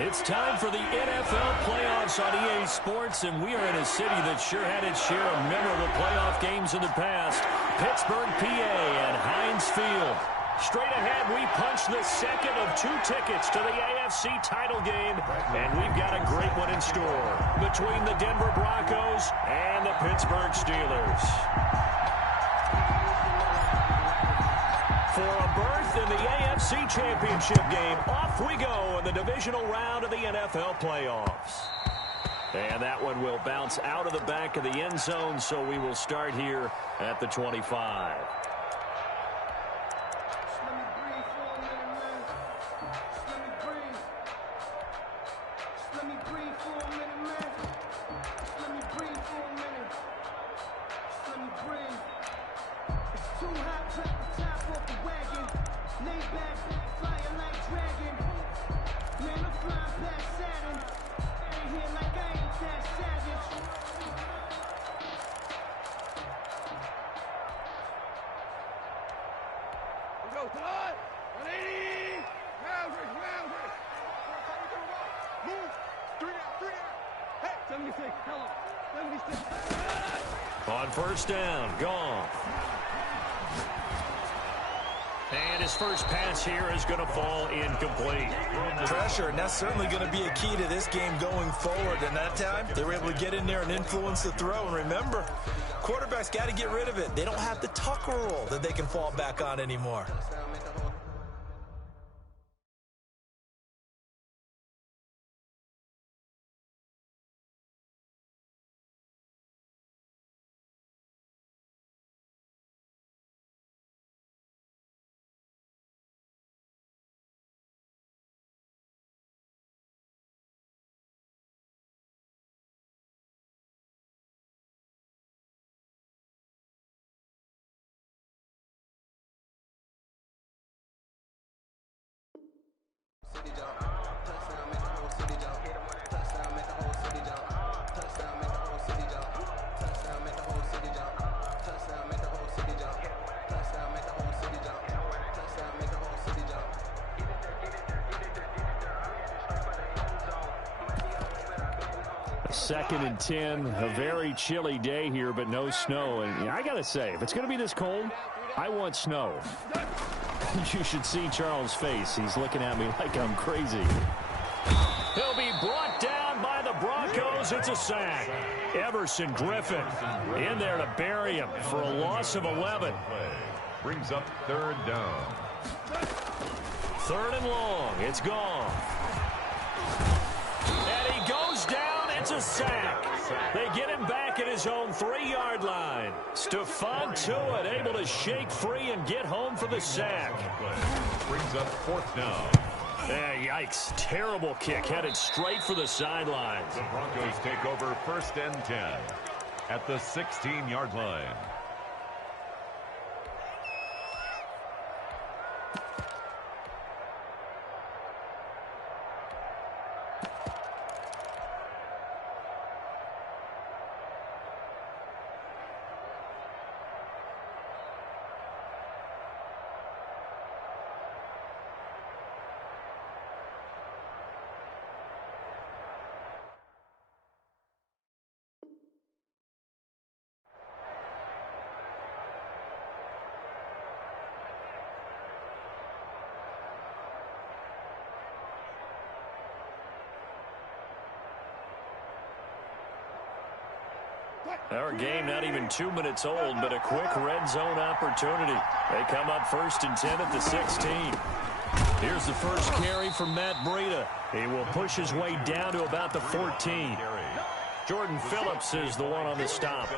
It's time for the NFL playoffs on EA Sports, and we are in a city that sure had its share of memorable playoff games in the past. Pittsburgh, PA at Heinz Field. Straight ahead, we punch the second of 2 tickets to the AFC title game, and we've got a great one in store between the Denver Broncos and the Pittsburgh Steelers. For a berth in the AFC Championship game, off we go in the divisional round of the NFL playoffs. And that one will bounce out of the back of the end zone, so we will start here at the 25. On first down, Goff. And his first pass here is going to fall incomplete. Pressure, and that's certainly going to be a key to this game going forward. And that time, they were able to get in there and influence the throw. And remember, quarterbacks got to get rid of it. They don't have the Tucker rule that they can fall back on anymore. Second and 10, a very chilly day here, but no snow. And I got to say, if it's going to be this cold, I want snow. You should see Charles' face. He's looking at me like I'm crazy. He'll be brought down by the Broncos. It's a sack. Everson Griffin in there to bury him for a loss of 11. Brings up third down. Third and long. It's gone. And he goes down. It's a sack. They get him back at his own 3-yard line. Stephon Tuitt able to shake free and get home for the sack. Brings up fourth down. Yikes. Terrible kick headed straight for the sidelines. The Broncos take over first and 10 at the 16-yard line. Our game not even 2 minutes old, but a quick red zone opportunity. They come up first and 10 at the 16. Here's the first carry from Matt Breida. He will push his way down to about the 14. Jordan Phillips is the one on the stop.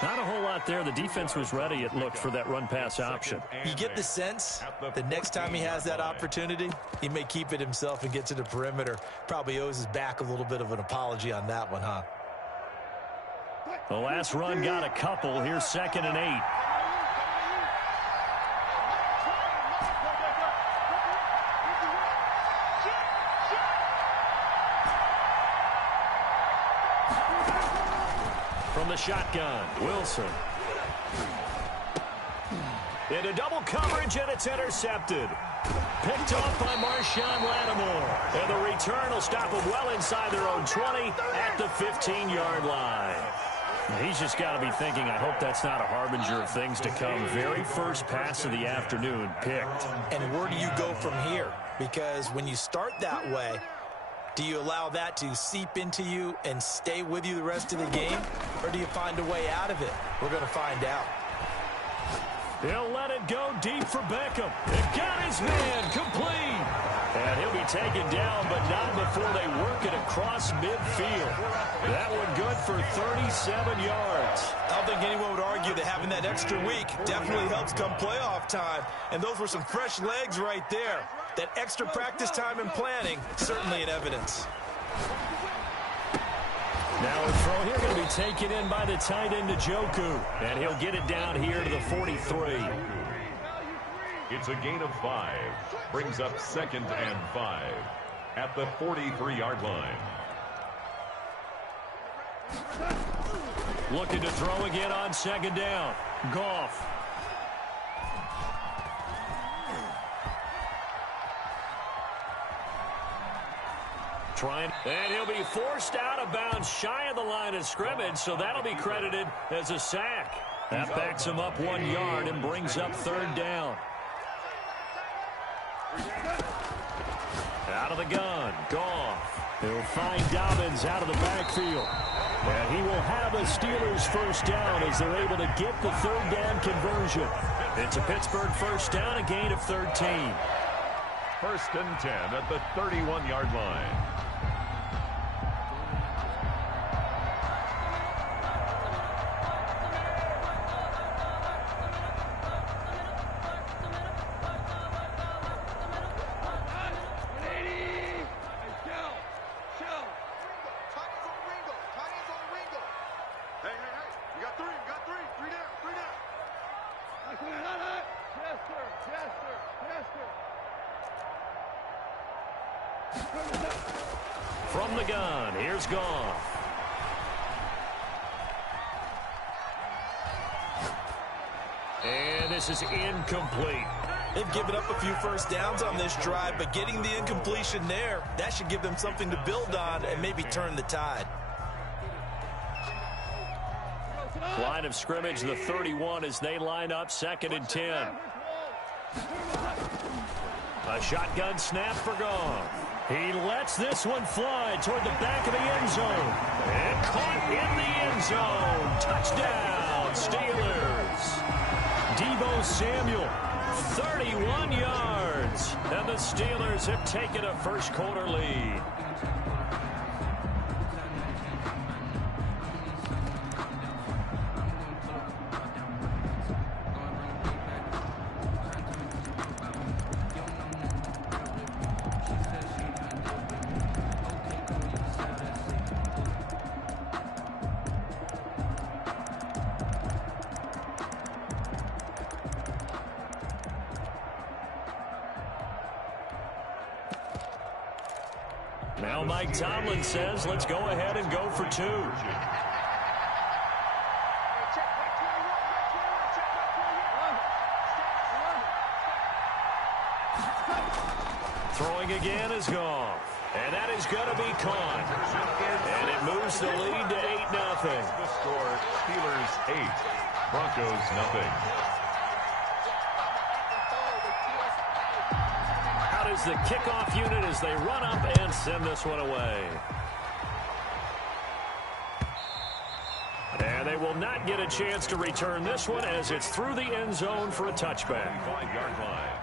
Not a whole lot there. The defense was ready, it looked, for that run-pass option. You get the sense the next time he has that opportunity, he may keep it himself and get to the perimeter. Probably owes his back a little bit of an apology on that one, huh? The last run got a couple. Here's second and 8. From the shotgun, Wilson. Into double coverage, and it's intercepted. Picked off by Marshawn Lattimore. And the return will stop them well inside their own 20 at the 15-yard line. He's just got to be thinking, I hope that's not a harbinger of things to come. Very first pass of the afternoon picked. And where do you go from here? Because when you start that way, do you allow that to seep into you and stay with you the rest of the game? Or do you find a way out of it? We're going to find out. He'll let it go deep for Beckham. It got his man complete. And he'll be taken down, but not before they work it across midfield. That one good for 37 yards. I don't think anyone would argue that having that extra week definitely helps come playoff time. And those were some fresh legs right there. That extra practice time and planning, certainly in evidence. Now a throw here going to be taken in by the tight end Njoku. And he'll get it down here to the 43. It's a gain of 5. Brings up 2nd and 5 at the 43-yard line. Looking to throw again on 2nd down. Goff. And he'll be forced out of bounds shy of the line of scrimmage, so that'll be credited as a sack. That backs him up 1 yard and brings up 3rd down. Out of the gun, Goff. He'll find Dobbins out of the backfield. And he will have a Steelers first down as they're able to get the 3rd down conversion. It's a Pittsburgh first down, a gain of 13. 1st and 10 at the 31-yard line. From the gun, here's Goff. And this is incomplete. They've given up a few first downs on this drive, but getting the incompletion there, that should give them something to build on and maybe turn the tide. Line of scrimmage, the 31 as they line up 2nd and 10. A shotgun snap for Goff. He lets this one fly toward the back of the end zone. And caught in the end zone. Touchdown, Steelers. Deebo Samuel, 31 yards. And the Steelers have taken a first quarter lead. Now Mike Tomlin says, let's go ahead and go for 2. Throwing again is Goff. And that is going to be caught. And it moves the lead to 8-0. The score, Steelers 8, Broncos 0. Is the kickoff unit as they run up and send this one away. And they will not get a chance to return this one as it's through the end zone for a touchback. 5-yard line.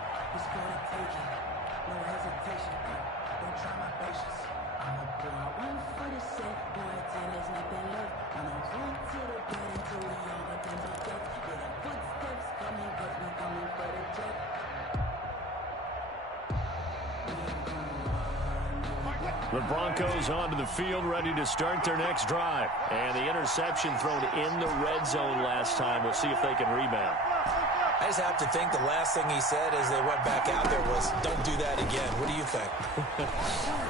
The Broncos onto the field, ready to start their next drive. And the interception thrown in the red zone last time. We'll see if they can rebound. I just have to think the last thing he said as they went back out there was, don't do that again. What do you think?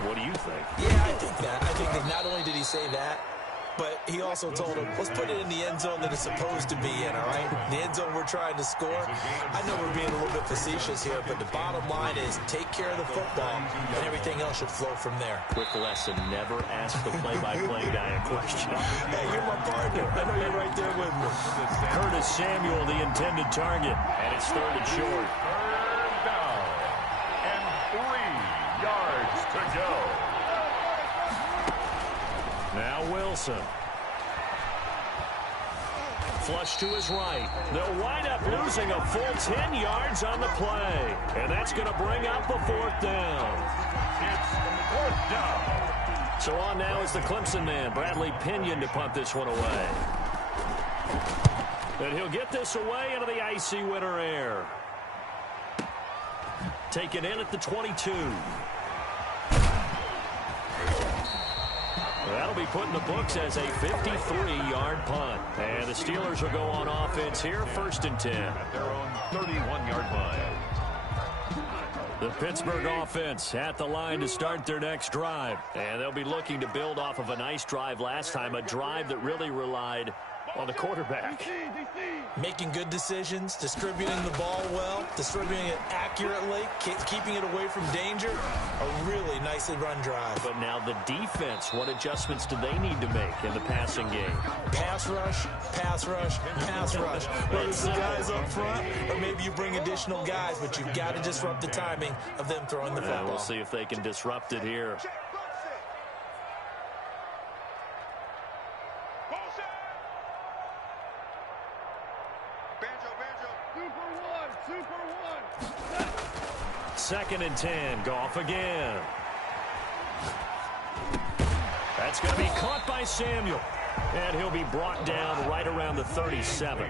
What do you think? Yeah, I think that. I think that not only did he say that, but he also told him, let's put it in the end zone that it's supposed to be in, all right? The end zone we're trying to score. I know we're being a little bit facetious here, but the bottom line is take care of the football, and everything else should flow from there. Quick lesson, never ask the play-by-play guy a question. Hey, you're my partner. I know you're right there with me. Curtis Samuel, the intended target, and it's 3rd and short. 3rd down, and 3 yards to go. Now Wilson. Flush to his right. They'll wind up losing a full 10 yards on the play. And that's going to bring up the 4th down. It's 4th down. So on now is the Clemson man, Bradley Pinion, to punt this one away. And he'll get this away into the icy winter air. Taken in at the 22. That'll be put in the books as a 53-yard punt. And the Steelers will go on offense here, 1st and 10. At their own 31-yard line. The Pittsburgh offense at the line to start their next drive. And they'll be looking to build off of a nice drive last time, a drive that really relied on the quarterback. Making good decisions, distributing the ball well, distributing it accurately, keeping it away from danger. A really nicely run drive. But now the defense, what adjustments do they need to make in the passing game? Pass rush, pass rush, pass rush. Whether it's the guys up front or maybe you bring additional guys, but you've got to disrupt the timing of them throwing the football. We'll see if they can disrupt it here. Second and 10. Goff again. That's going to be caught by Samuel. And he'll be brought down right around the 37.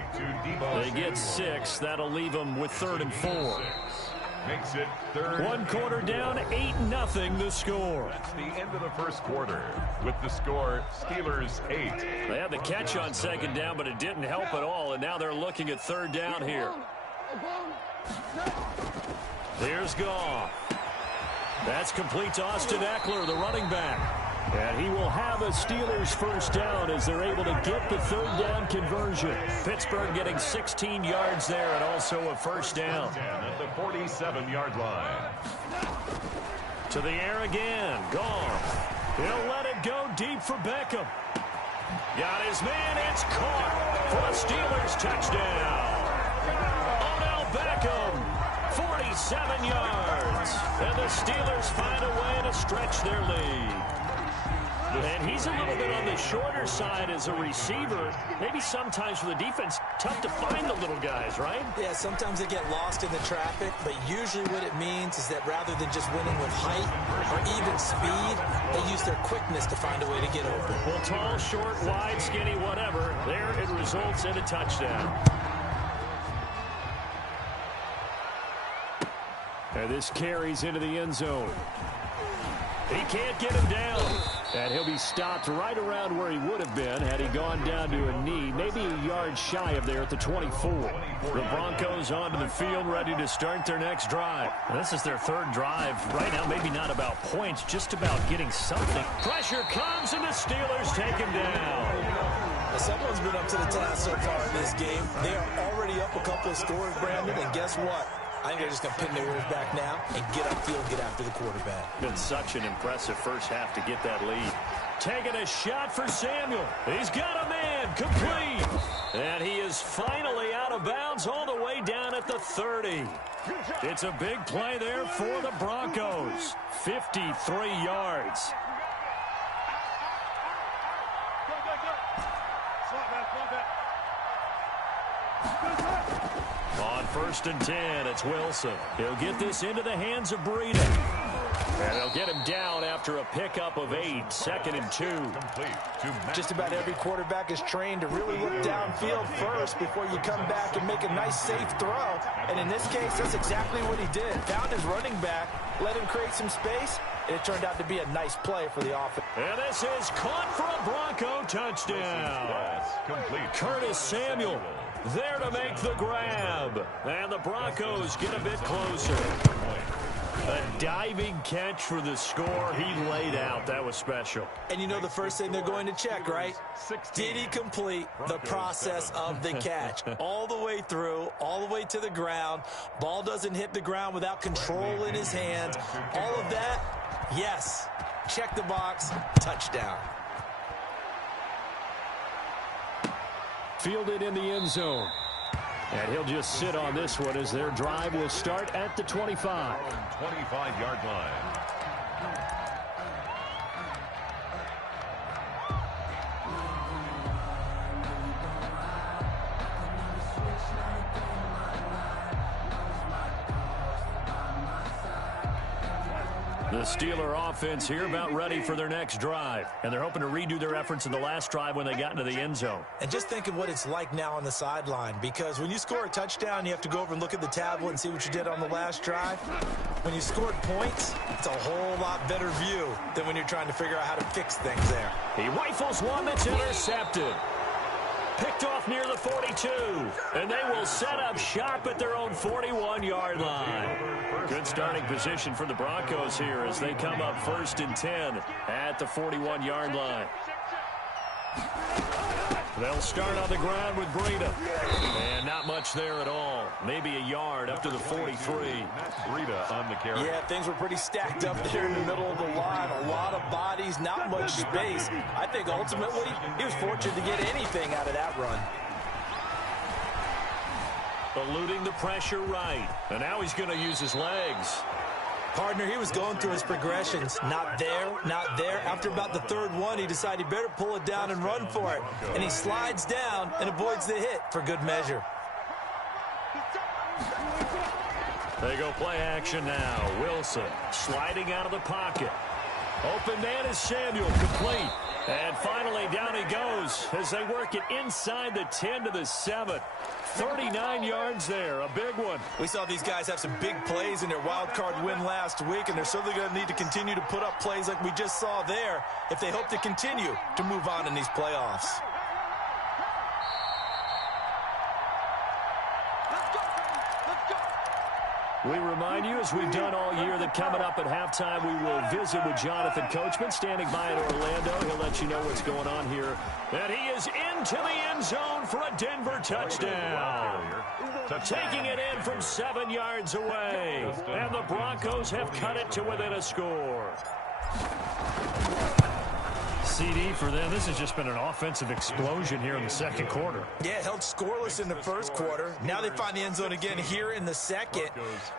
They get 6. That'll leave them with 3rd and 4. Makes it 3rd. 1 quarter down, 8-0 the score. That's the end of the 1st quarter. With the score, Steelers 8. They had the catch on 2nd down, but it didn't help at all. And now they're looking at 3rd down here. Here's Goff. That's complete to Austin Eckler, the running back. And he will have a Steelers 1st down as they're able to get the 3rd down conversion. Pittsburgh getting 16 yards there and also a 1st down. At the 47-yard line. To the air again. Goff. He'll let it go deep for Beckham. Got his man. It's caught for a Steelers touchdown. Odell Beckham. 47 yards. And the Steelers find a way to stretch their lead. And he's a little bit on the shorter side as a receiver. Maybe sometimes for the defense, tough to find the little guys, right? Yeah, sometimes they get lost in the traffic, but usually what it means is that rather than just winning with height or even speed, they use their quickness to find a way to get open. Well, tall, short, wide, skinny, whatever, there it results in a touchdown. And this carries into the end zone. He can't get him down. And he'll be stopped right around where he would have been had he gone down to a knee, maybe a yard shy of there at the 24. The Broncos onto the field, ready to start their next drive. And this is their 3rd drive. Right now, maybe not about points, just about getting something. Pressure comes, and the Steelers take him down. Someone's been up to the task so far in this game. They are already up a couple of scores, Brandon, and guess what? I think they're just going to pin their ears back now and get upfield, get after the quarterback. Been such an impressive first half to get that lead. Taking a shot for Samuel. He's got a man, complete. And he is finally out of bounds all the way down at the 30. It's a big play there for the Broncos. 53 yards. On 1st and 10, it's Wilson. He'll get this into the hands of Breida. And they'll get him down after a pickup of 8. 2nd and 2. Just about every quarterback is trained to really look downfield first before you come back and make a nice, safe throw. And in this case, that's exactly what he did. Found his running back, let him create some space, and it turned out to be a nice play for the offense. And this is caught for a Bronco touchdown. Complete. Curtis Samuel There to make the grab. And the Broncos get a bit closer. A diving catch for the score. He laid out. That was special. And you know the first thing they're going to check, right? Did he complete the process of the catch? All the way through, all the way to the ground. Ball doesn't hit the ground without control in his hands. All of that, yes. Check the box. Touchdown. Fielded in the end zone. And he'll just sit on this one as their drive will start at the 25. 25-yard line. The Steeler offense here about ready for their next drive. And they're hoping to redo their efforts in the last drive when they got into the end zone. And just think of what it's like now on the sideline, because when you score a touchdown, you have to go over and look at the tablet and see what you did on the last drive. When you scored points, it's a whole lot better view than when you're trying to figure out how to fix things there. He rifles one that's intercepted. Picked off near the 42. And they will set up shop at their own 41-yard line. Good starting position for the Broncos here as they come up 1st and 10 at the 41-yard line. They'll start on the ground with Breida. And not much there at all. Maybe a yard up to the 43. Breida on the carry. Yeah, things were pretty stacked up there in the middle of the line. A lot of bodies, not much space. I think ultimately he was fortunate to get anything out of that run. Eluding the pressure right. And now he's going to use his legs. Partner, he was going through his progressions. Not there, not there. After about the third one, he decided he better pull it down and run for it. And he slides down and avoids the hit for good measure. They go play action now. Wilson sliding out of the pocket. Open man is Samuel, complete. And finally down he goes as they work it inside the 10 to the 7. 39 yards there, a big one. We saw these guys have some big plays in their wild card win last week, and they're certainly going to need to continue to put up plays like we just saw there if they hope to continue to move on in these playoffs. We remind you, as we've done all year, that coming up at halftime, we will visit with Jonathan Coachman, standing by in Orlando. He'll let you know what's going on here. And he is into the end zone for a Denver touchdown. Taking it in from 7 yards away. And the Broncos have cut it to within a score. CD for them. This has just been an offensive explosion here in the second quarter. Yeah, held scoreless in the first quarter. Now they find the end zone again here in the second.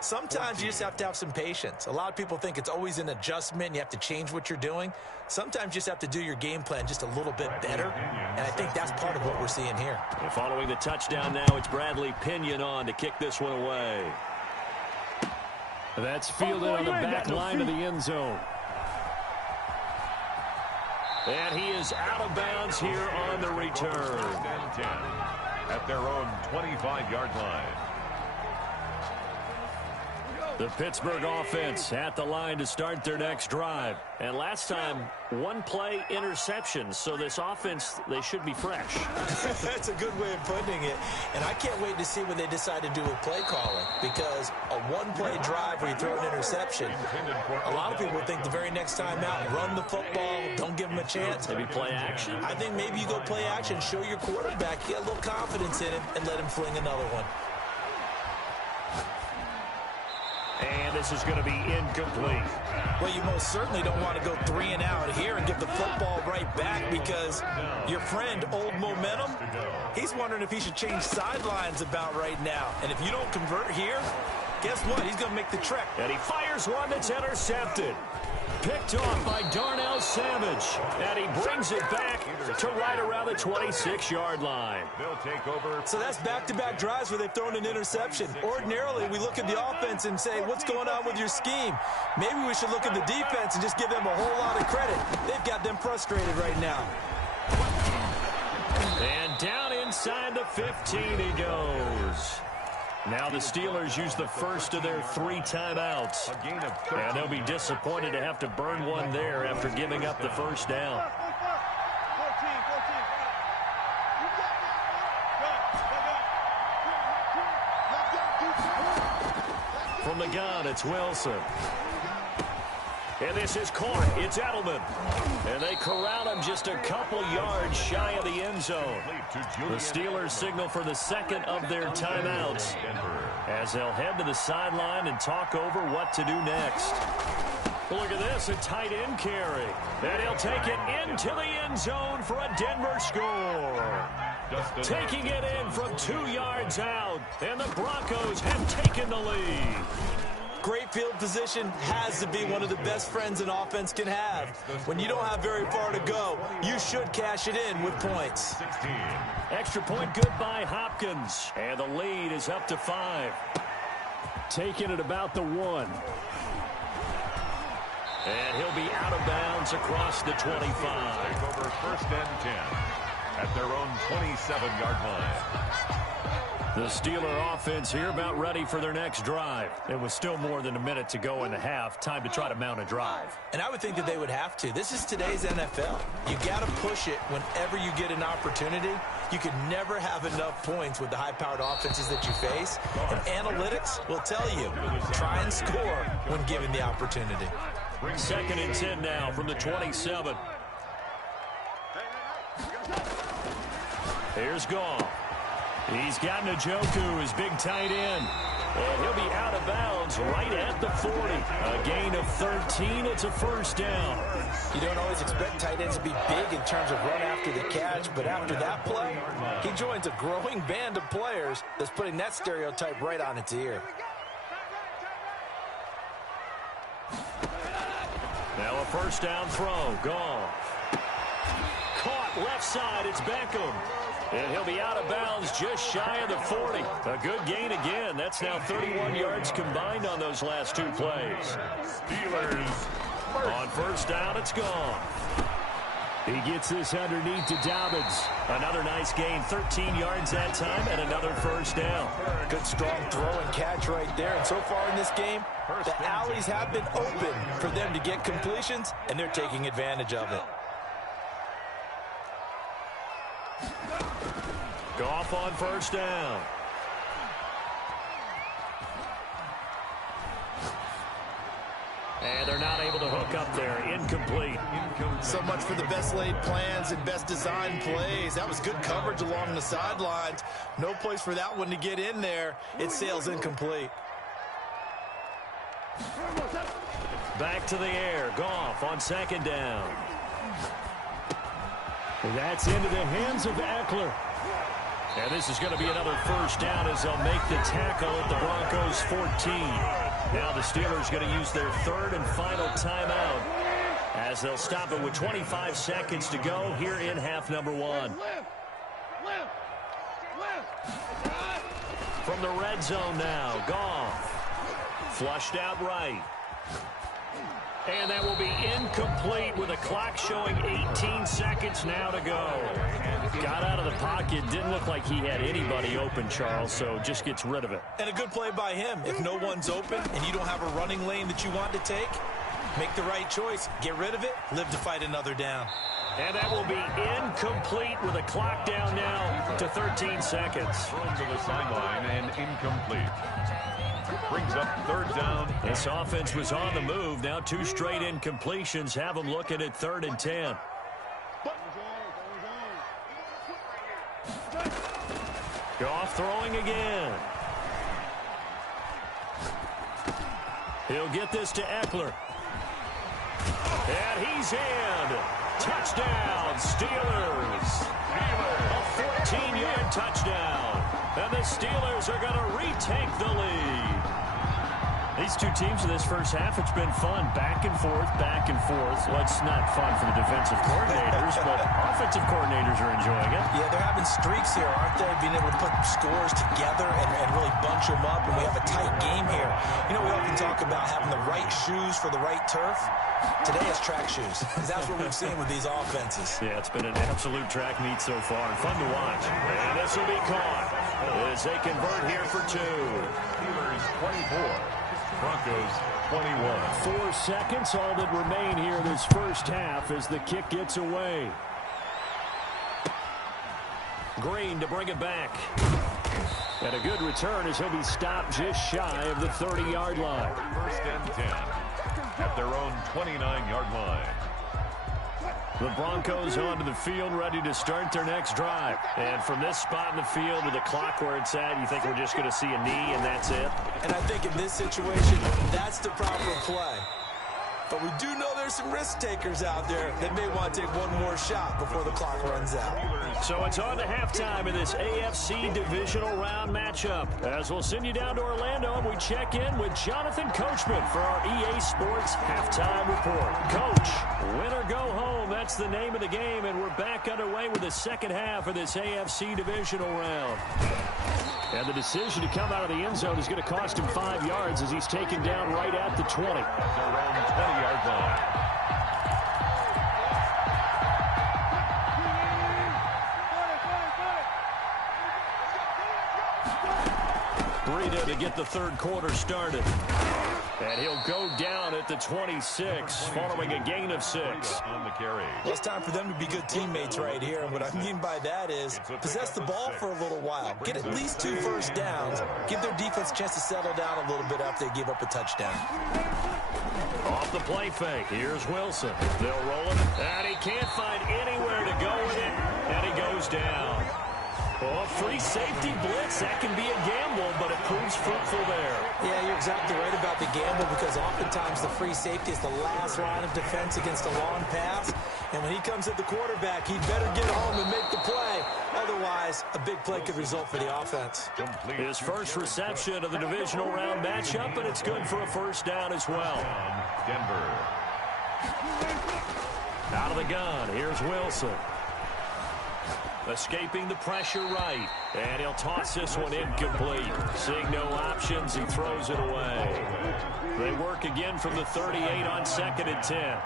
Sometimes you just have to have some patience. A lot of people think it's always an adjustment and you have to change what you're doing. Sometimes you just have to do your game plan just a little bit better, and I think that's part of what we're seeing here. And following the touchdown now, it's Bradley Pinion on to kick this one away. That's fielded on the back line of the end zone. And he is out of bounds here on the return. 10 at their own 25-yard line. The Pittsburgh offense at the line to start their next drive. And last time, one play interception. So this offense, they should be fresh. That's a good way of putting it. And I can't wait to see what they decide to do with play calling. Because a one-play drive where you throw an interception, a lot of people think the very next time out, run the football, don't give them a chance. Maybe play action? I think maybe you go play action, show your quarterback, get a little confidence in him, and let him fling another one. And this is going to be incomplete. Well, you most certainly don't want to go 3 and out here and give the football right back, because your friend, Old Momentum, he's wondering if he should change sidelines about right now. And if you don't convert here, guess what? He's going to make the trek. And he fires one that's intercepted. Picked off by Darnell Savage. And he brings it back to right around the 26-yard line. They'll take over. So that's back-to-back drives where they've thrown an interception. Ordinarily, we look at the offense and say, what's going on with your scheme? Maybe we should look at the defense and just give them a whole lot of credit. They've got them frustrated right now. And down inside the 15 he goes. Now the Steelers use the first of their 3 timeouts. And they'll be disappointed to have to burn one there after giving up the first down. From the gun, it's Wilson. And this is caught. It's Edelman. And they corral him just a couple yards shy of the end zone. The Steelers signal for the second of their timeouts as they'll head to the sideline and talk over what to do next. Look at this, a tight end carry. And he'll take it into the end zone for a Denver score. Taking it in from 2 yards out. And the Broncos have taken the lead. Great field position has to be one of the best friends an offense can have. When you don't have very far to go, you should cash it in with points. Extra point good by Hopkins. And the lead is up to 5. Taking it about the 1. And he'll be out of bounds across the 25. Over 1st and 10 at their own 27-yard line. The Steeler offense here about ready for their next drive. It was still more than a minute to go in the half. Time to try to mount a drive. And I would think that they would have to. This is today's NFL. You got to push it whenever you get an opportunity. You could never have enough points with the high-powered offenses that you face. And analytics will tell you, try and score when given the opportunity. 2nd and 10 now from the 27. Here's Goff. He's got Njoku, his big tight end. And he'll be out of bounds right at the 40. A gain of 13. It's a first down. You don't always expect tight ends to be big in terms of run after the catch, but after that play, he joins a growing band of players that's putting that stereotype right on its ear. Now a first down throw. Goff. Caught left side. It's Beckham. And he'll be out of bounds just shy of the 40. A good gain again. That's now 31 yards combined on those last 2 plays. Steelers. On first down, it's gone. He gets this underneath to Dobbins. Another nice gain, 13 yards that time, and another first down. Good strong throw and catch right there. And so far in this game, the alleys have been open for them to get completions, and they're taking advantage of it. Goff on first down. And they're not able to hook up there. Incomplete. So much for the best laid plans and best designed plays. That was good coverage along the sidelines. No place for that one to get in there. It sails incomplete. Back to the air. Goff on 2nd down. That's into the hands of Eckler. And this is going to be another first down as they'll make the tackle at the Broncos 14. Now the Steelers going to use their 3rd and final timeout as they'll stop it with 25 seconds to go here in half number 1. From the red zone now, Goff. Flushed out right. And that will be incomplete with a clock showing 18 seconds now to go. Got out of the pocket. Didn't look like he had anybody open, Charles, so just gets rid of it. And a good play by him. If no one's open and you don't have a running lane that you want to take, make the right choice. Get rid of it. Live to fight another down. And that will be incomplete with a clock down now to 13 seconds. Thrown to the sideline and incomplete. Brings up 3rd down. This offense was on the move. Now 2 straight incompletions have them looking at 3rd and 10. Goff throwing again. He'll get this to Eckler. And he's in. Touchdown, Steelers. A 14-yard touchdown. And the Steelers are going to retake the lead. These 2 teams in this first half, it's been fun. Back and forth, back and forth. Well, it's not fun for the defensive coordinators, but offensive coordinators are enjoying it. Yeah, they're having streaks here, aren't they? Being able to put scores together and really bunch them up, and we have a tight game here. You know, we often talk about having the right shoes for the right turf. Today it's track shoes. That's what we've seen with these offenses. Yeah, it's been an absolute track meet so far, and fun to watch. And this will be caught as they convert here for 2. Steelers 24. Broncos 21. 4 seconds, all that remain here this first half as the kick gets away. Green to bring it back. And a good return as he'll be stopped just shy of the 30-yard line. First and 10 at their own 29-yard line. The Broncos onto the field, ready to start their next drive. And from this spot in the field with the clock where it's at, you think we're just going to see a knee and that's it? And I think in this situation, that's the proper play. But we do know there's some risk takers out there that may want to take one more shot before the clock runs out. So it's on to halftime in this AFC divisional round matchup. As we'll send you down to Orlando and we check in with Jonathan Coachman for our EA Sports Halftime Report. Coach, win or go home, that's the name of the game, and we're back underway with the second half of this AFC divisional round. And the decision to come out of the end zone is going to cost him 5 yards as he's taken down right at the 20. Their own 20-yard line. Breida to get the third quarter started. And he'll go down at the 26 following a gain of 6. On the carry. Well, it's time for them to be good teammates right here. And what I mean by that is possess the ball for a little while. Get at least 2 first downs. Give their defense a chance to settle down a little bit after they give up a touchdown. Off the play fake. Here's Wilson. They'll roll it. And he can't find anywhere to go with it. And he goes down. Oh, free safety blitz. That can be a gamble, but it proves fruitful there. Yeah, you're exactly right about the gamble because oftentimes the free safety is the last line of defense against a long pass. And when he comes at the quarterback, he better get home and make the play. Otherwise, a big play could result for the offense. His first reception of the divisional round matchup, and it's good for a first down as well. Denver. Out of the gun, here's Wilson. Escaping the pressure right. And he'll toss this one incomplete. Seeing no options, he throws it away. They work again from the 38 on 2nd and 10.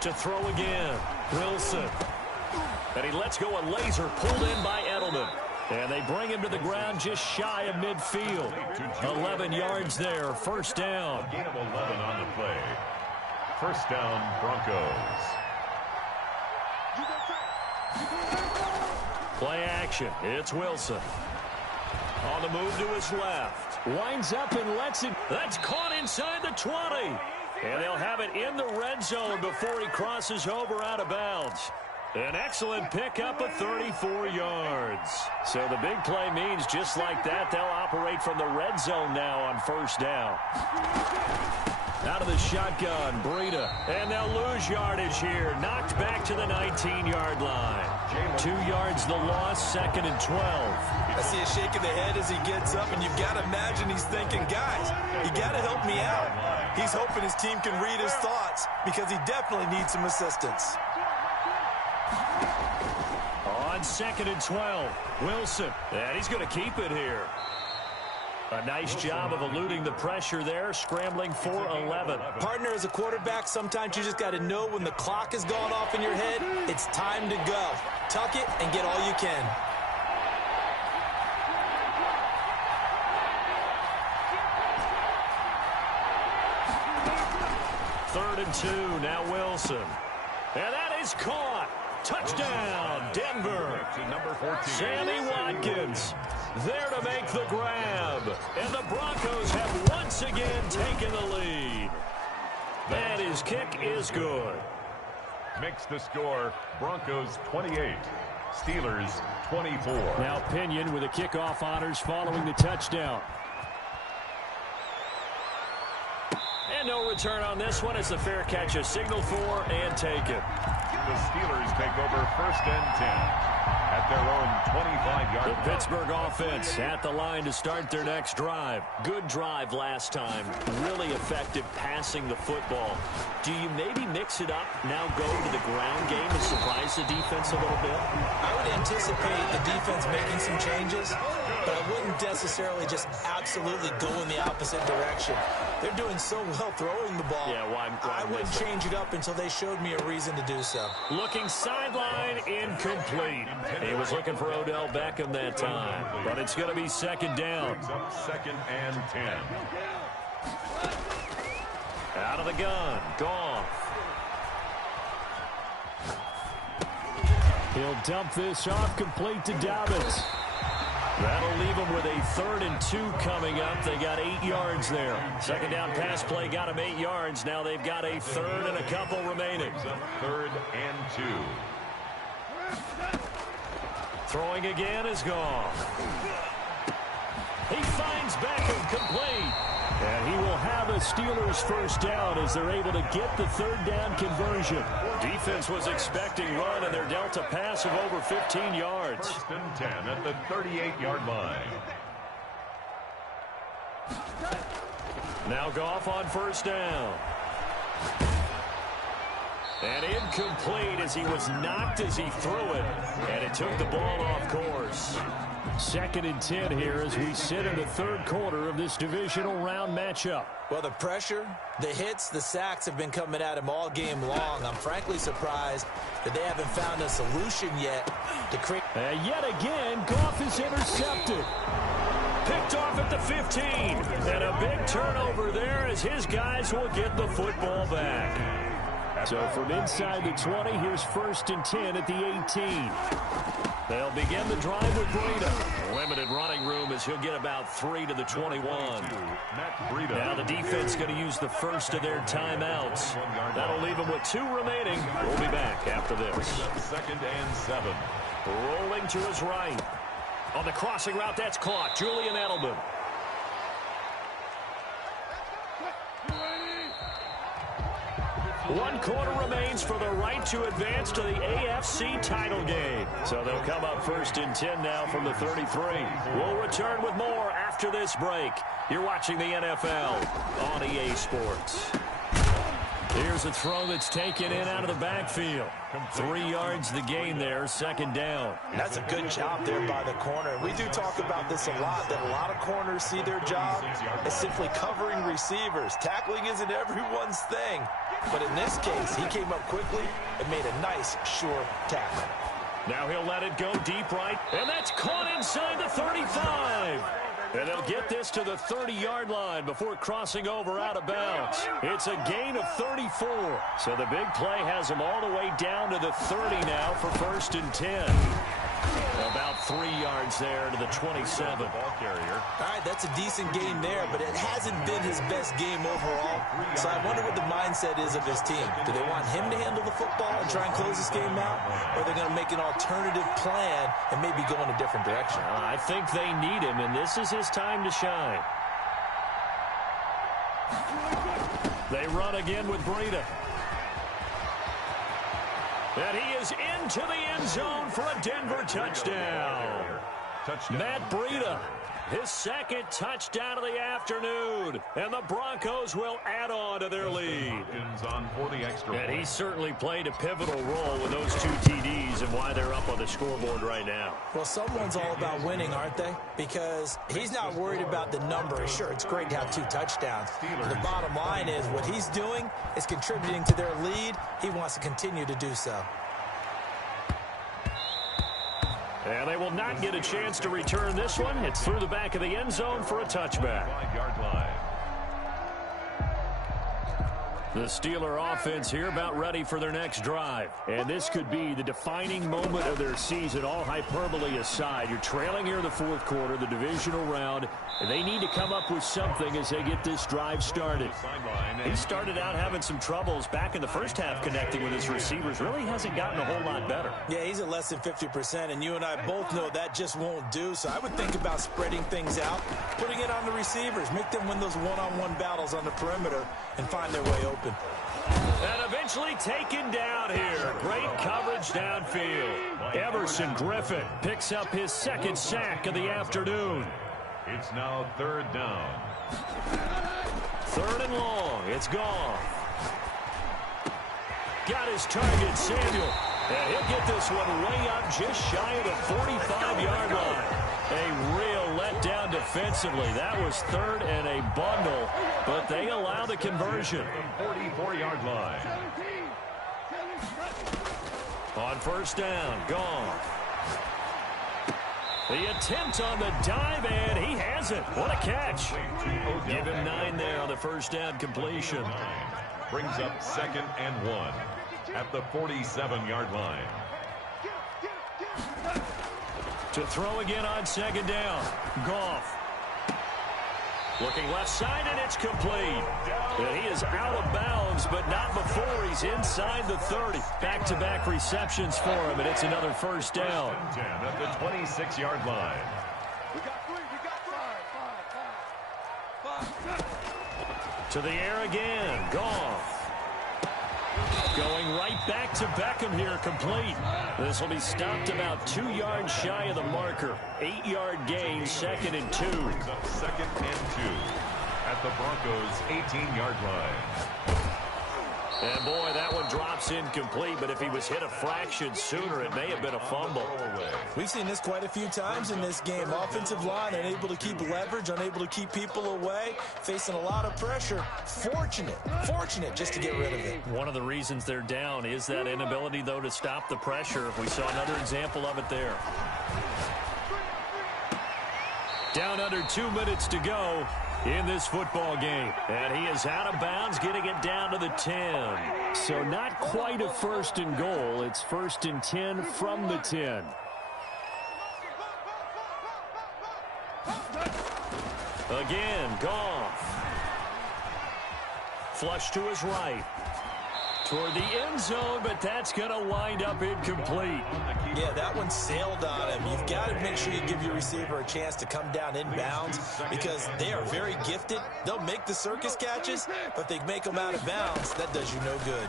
To throw again, Wilson. And he lets go a laser pulled in by Edelman. And they bring him to the ground just shy of midfield. 11 yards there, first down. A gain of 11 on the play. First down, Broncos. Play action. It's Wilson. On the move to his left. Winds up and lets it. That's caught inside the 20. And they'll have it in the red zone before he crosses over out of bounds. An excellent pickup of 34 yards. So the big play means just like that, they'll operate from the red zone now on first down. Out of the shotgun, Breida. And they'll lose yardage here. Knocked back to the 19-yard line. 2 yards the loss, 2nd and 12. I see a shake of the head as he gets up, and you've got to imagine he's thinking, guys, you got to help me out. He's hoping his team can read his thoughts because he definitely needs some assistance. On 2nd and 12, Wilson. And he's going to keep it here. A nice job of eluding the pressure there, scrambling for 11. Partner, as a quarterback, sometimes you just got to know when the clock has gone off in your head, it's time to go. Tuck it and get all you can. Third and 2, now Wilson. And that is caught. Touchdown, Denver. Number 14. Sammy Watkins there to make the grab. And the Broncos have once again taken the lead. And his kick is good. Makes the score Broncos 28, Steelers 24. Now Pinion with the kickoff honors following the touchdown. And no return on this one as the fair catch is signaled for and taken. The Steelers take over first and 10 at their own 25-yard line. The Pittsburgh offense at the line to start their next drive. Good drive last time. Really effective passing the football. Do you maybe mix it up, now go to the ground game and surprise the defense a little bit? I would anticipate the defense making some changes, but I wouldn't necessarily just absolutely go in the opposite direction. They're doing so well throwing the ball. Yeah, I wouldn't change it up until they showed me a reason to do so. Looking sideline, incomplete. He was looking for Odell Beckham that time, but it's going to be second down. Brings up 2nd and 10. Out Out of the gun, Goff. He'll dump this off, complete to Dobbins. That'll leave them with a 3rd and 2 coming up. They got 8 yards there. Second down pass play got them 8 yards. Now they've got a 3rd and a couple remaining. 3rd and 2. Throwing again is Goff. He finds Beckham complete. And he will have a Steelers first down as they're able to get the 3rd down conversion. Defense was expecting run, and they're dealt a pass of over 15 yards. 1st and 10 at the 38-yard line. Now Goff on 1st down. And incomplete as he was knocked as he threw it. And it took the ball off course. 2nd and 10 here as we sit in the 3rd quarter of this divisional round matchup. Well, the pressure, the hits, the sacks have been coming at him all game long. I'm frankly surprised that they haven't found a solution yet to create. And yet again, Goff is intercepted. Picked off at the 15. And a big turnover there as his guys will get the football back. So from inside the 20, here's 1st and 10 at the 18. They'll begin the drive with Breida. Limited running room as he'll get about 3 to the 21. Now the defense going to use the first of their timeouts. That'll leave them with 2 remaining. We'll be back after this. 2nd and 7. Rolling to his right. On the crossing route, that's caught. Julian Edelman. One quarter remains for the right to advance to the AFC title game. So they'll come up 1st and 10 now from the 33. We'll return with more after this break. You're watching the NFL on EA Sports. Here's a throw that's taken in out of the backfield. 3 yards the gain there, 2nd down. That's a good job there by the corner. We do talk about this a lot, that a lot of corners see their job as simply covering receivers. Tackling isn't everyone's thing. But in this case, he came up quickly and made a nice, sure tackle. Now he'll let it go deep right, and that's caught inside the 35. And they'll get this to the 30-yard line before crossing over out of bounds. It's a gain of 34. So the big play has them all the way down to the 30 now for 1st and 10. About 3 yards there to the 27. Ball carrier. All right, that's a decent game there, but it hasn't been his best game overall. So I wonder what the mindset is of his team. Do they want him to handle the football and try and close this game out? Or are they going to make an alternative plan and maybe go in a different direction? I think they need him, and this is his time to shine. They run again with Breida. And he is into the end zone for a Denver touchdown. Matt Breida, his 2nd touchdown of the afternoon. And the Broncos will add on to their lead. And he certainly played a pivotal role with those 2 TDs and why they're up on the scoreboard right now. Well, someone's all about winning, aren't they? Because he's not worried about the number. Sure, it's great to have 2 touchdowns. But the bottom line is what he's doing is contributing to their lead. He wants to continue to do so. And they will not get a chance to return this one. It's through the back of the end zone for a touchback. 5-yard line. The Steeler offense here about ready for their next drive. And this could be the defining moment of their season, all hyperbole aside. You're trailing here in the 4th quarter, the divisional round, and they need to come up with something as they get this drive started. He started out having some troubles back in the first half connecting with his receivers. Really hasn't gotten a whole lot better. Yeah, he's at less than 50%, and you and I both know that just won't do. So I would think about spreading things out, putting it on the receivers, make them win those one-on-one battles on the perimeter and find their way open. And eventually taken down here. Great coverage downfield. Everson Griffin picks up his 2nd sack of the afternoon. It's now 3rd down. 3rd and long. It's Goff. Got his target, Samuel. And he'll get this one way up just shy of the 45-yard line. A real letdown defensively. That was 3rd and a bundle, but they allow the conversion. 44-yard line. On 1st down, Goff. The attempt on the dive, and he has it. What a catch. Give him 9 there on the 1st down completion. Brings up 2nd and 1 at the 47-yard line. To throw again on 2nd down. Goff. Looking left side, and it's complete. And he is out of bounds, but not before he's inside the 30. Back-to-back receptions for him, and it's another first down. 10 at the 26-yard line. To the air again. Goff. Going right back to Beckham here, complete. This will be stopped about 2 yards shy of the marker. 8-yard gain, 2nd and 2. Brings up 2nd and 2 at the Broncos' 18-yard line. And boy, that one drops incomplete, but if he was hit a fraction sooner, it may have been a fumble. We've seen this quite a few times in this game. Offensive line unable to keep leverage, unable to keep people away, facing a lot of pressure. Fortunate just to get rid of it. One of the reasons they're down is that inability, though, to stop the pressure. We saw another example of it there. Down under 2 minutes to go in this football game. And he is out of bounds, getting it down to the 10. So not quite a 1st and goal. It's 1st and 10 from the 10. Again, Goff. Flush to his right. Toward the end zone, but that's going to wind up incomplete. Yeah, that one sailed on him. You've got to make sure you give your receiver a chance to come down inbounds because they are very gifted. They'll make the circus catches, but they make them out of bounds. That does you no good.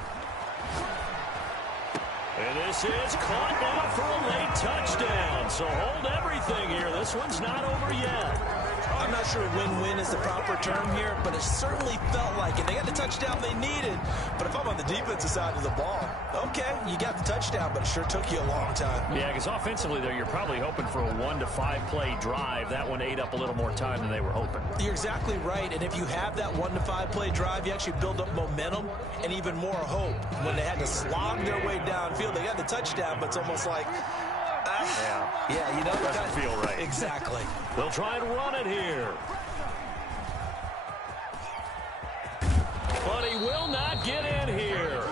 And this is caught now for a late touchdown. So hold everything here. This one's not over yet. I'm not sure win-win is the proper term here, but it certainly felt like it. They got the touchdown they needed, but if I'm on the defensive side of the ball, okay, you got the touchdown, but it sure took you a long time. Yeah, because offensively, there, you're probably hoping for a 1 to 5 play drive. That one ate up a little more time than they were hoping. You're exactly right, and if you have that 1 to 5 play drive, you actually build up momentum and even more hope. When they had to slog their way downfield, they got the touchdown, but it's almost like, yeah, you know, doesn't feel right. Exactly. They'll try and run it here. But he will not get in here.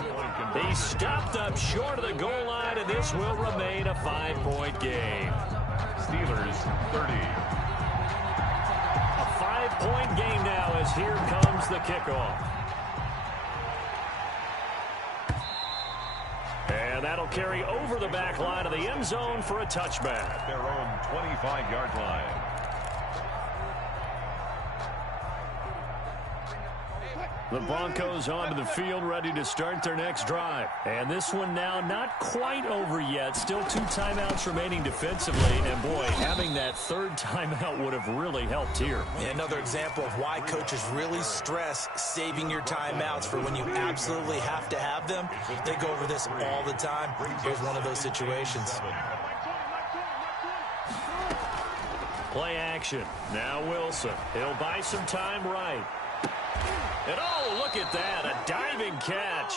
He's stopped up short of the goal line, and this will remain a 5-point game. Steelers 30. A 5-point game now as here comes the kickoff. And that'll carry over the back line of the end zone for a touchback. Their own 25-yard line. The Broncos onto the field, ready to start their next drive. And this one now not quite over yet. Still 2 timeouts remaining defensively. And, boy, having that 3rd timeout would have really helped here. Another example of why coaches really stress saving your timeouts for when you absolutely have to have them. They go over this all the time. Here's one of those situations. Play action. Now Wilson. He'll buy some time right. And, oh, look at that. A diving catch.